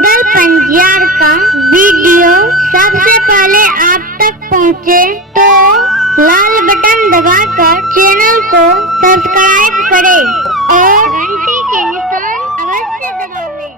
Google Panjiyar का video सबसे पहले आप तक पहुंचे तो लाल बटन दबाकर चैनल को सब्सक्राइब करें और घंटी के निशान अवश्य दबावें।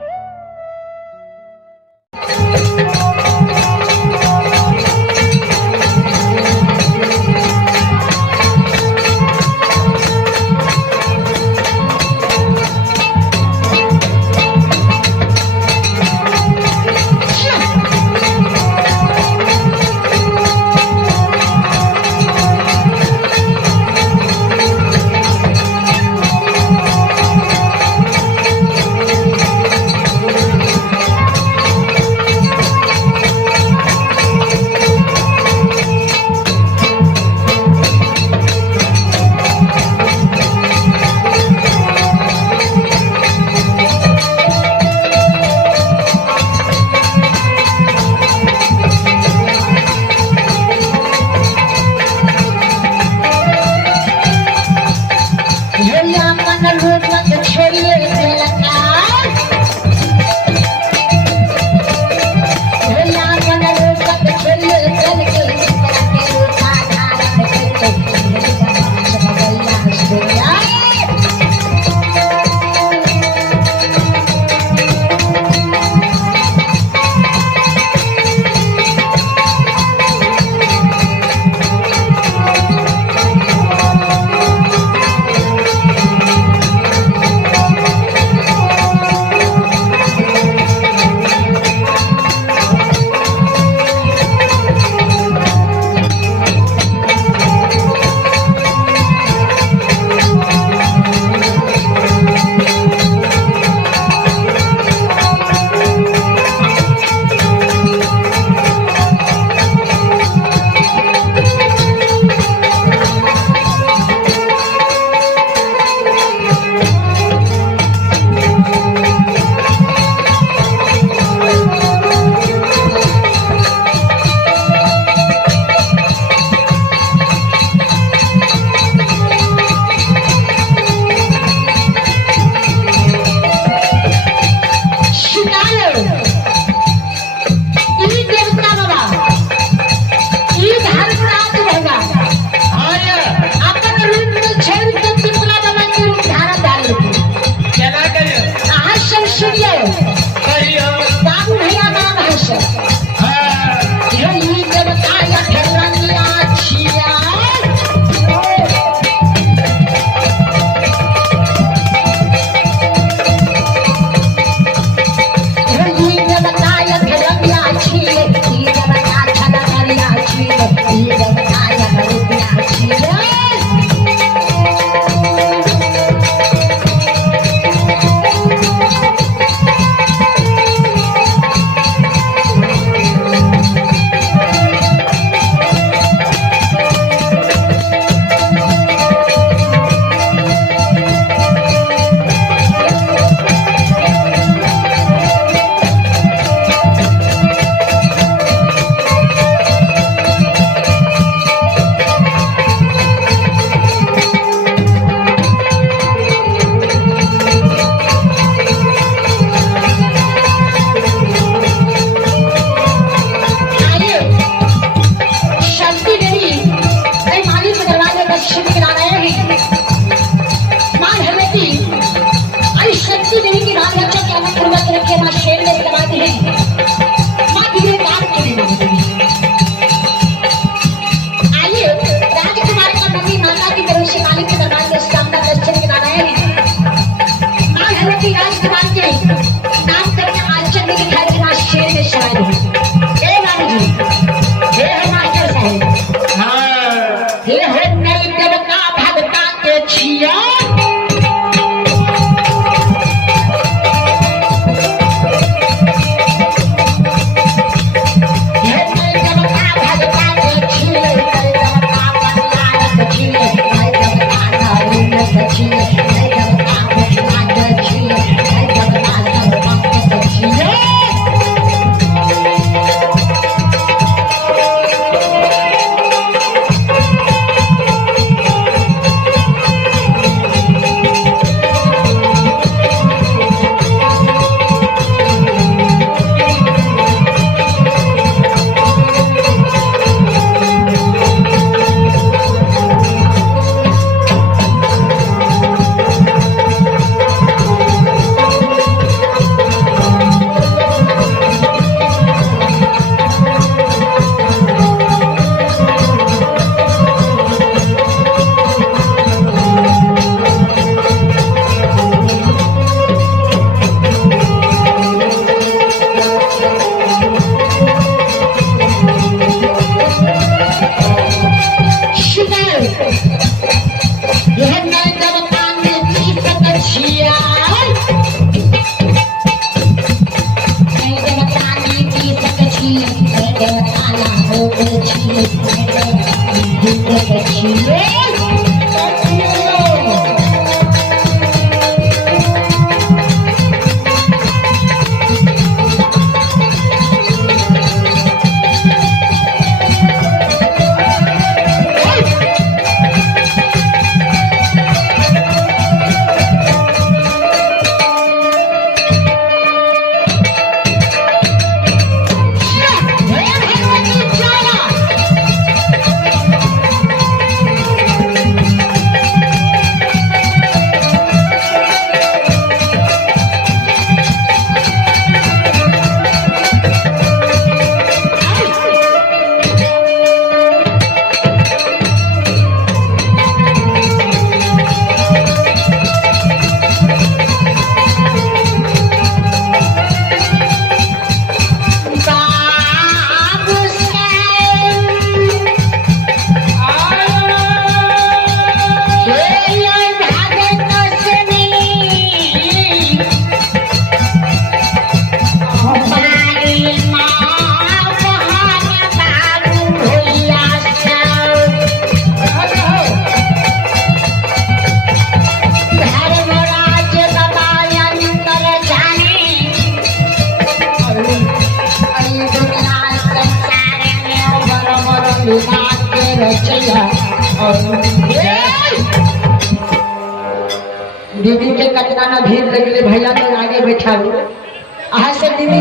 दीदी के कतना ना भीड़ लगले भैया तो आगे बैठा लो यहाँ से दीदी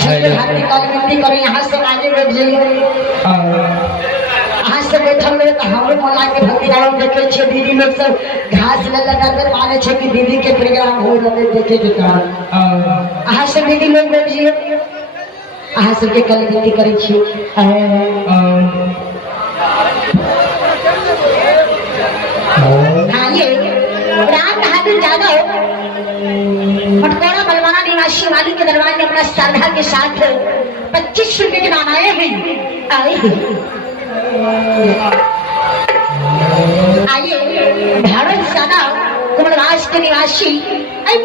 हाथ निकाल विनती करे यहाँ से आगे बैठ जाइए यहाँ से बैठल रहे तो हम मोला के भक्तिराम देखे छे दीदी लोग सब घास ले लगा कर माने छे कि दीदी के प्रोग्राम हो रहे देखे के कारण यहाँ से दीदी लोग बैठ जाइए यहाँ से के कल विनती करे छे हाँ ये राम बहादुर यादव मटकोड़ा बलवाना निवासी वाली के दरबार में अपना श्रद्धा के साथ 25 रुपए के नाम आए हैं आइए भारत सादा कुमलवास के निवासी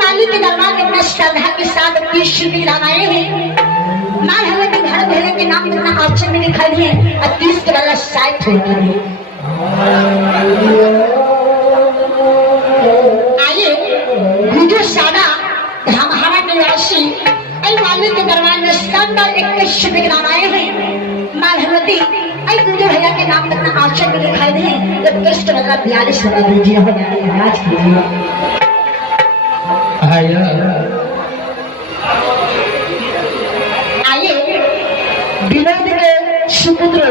माली के दरबार में अपना श्रद्धा के साथ 30 रुपए के नाम आए हैं माल हवे के भारत भैया के नाम जितना ऑप्शन में लिखा है और 30 के बदला 60 हो गए सादा हमारा निवासी वाले के दरबार में शानदार 21 रुपए के नाम आए हैं माँ भगवती गुंजो भैया के नाम तक ऑप्शन में दिखाई दे 21 के बदला 42 बता दीजिए महाराज आइए विनोद के सुपुत्र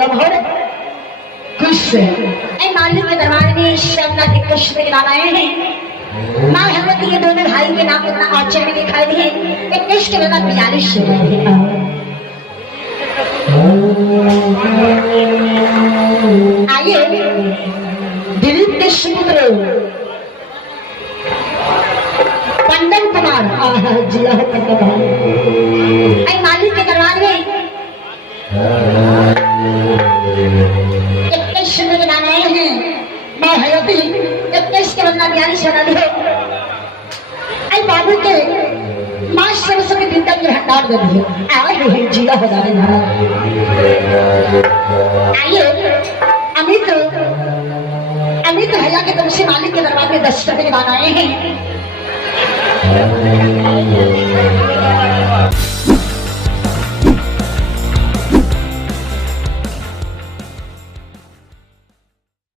लभर खुश मालिक के दरबार में शानदार 21 रुपए के नाम आए हैं माँ भगवती के दोनों भाई के नाम इतना ऑप्शन में दिखाई दिए 21 के बदला 42 आइए दिलीप के सुपुत्र पंडन कुमार जिला मालिक के दरबार में 21 रुपए के नाम आए हैं माँ भगवती 21 के बदला 42 बना दिए बाबू के माँ सरस्वती विद्या के भंडार दे दिए जिला बता रहे आइए अमित भैया के तुमसे मालिक के दरबार में 10 रुपए के दान आए हैं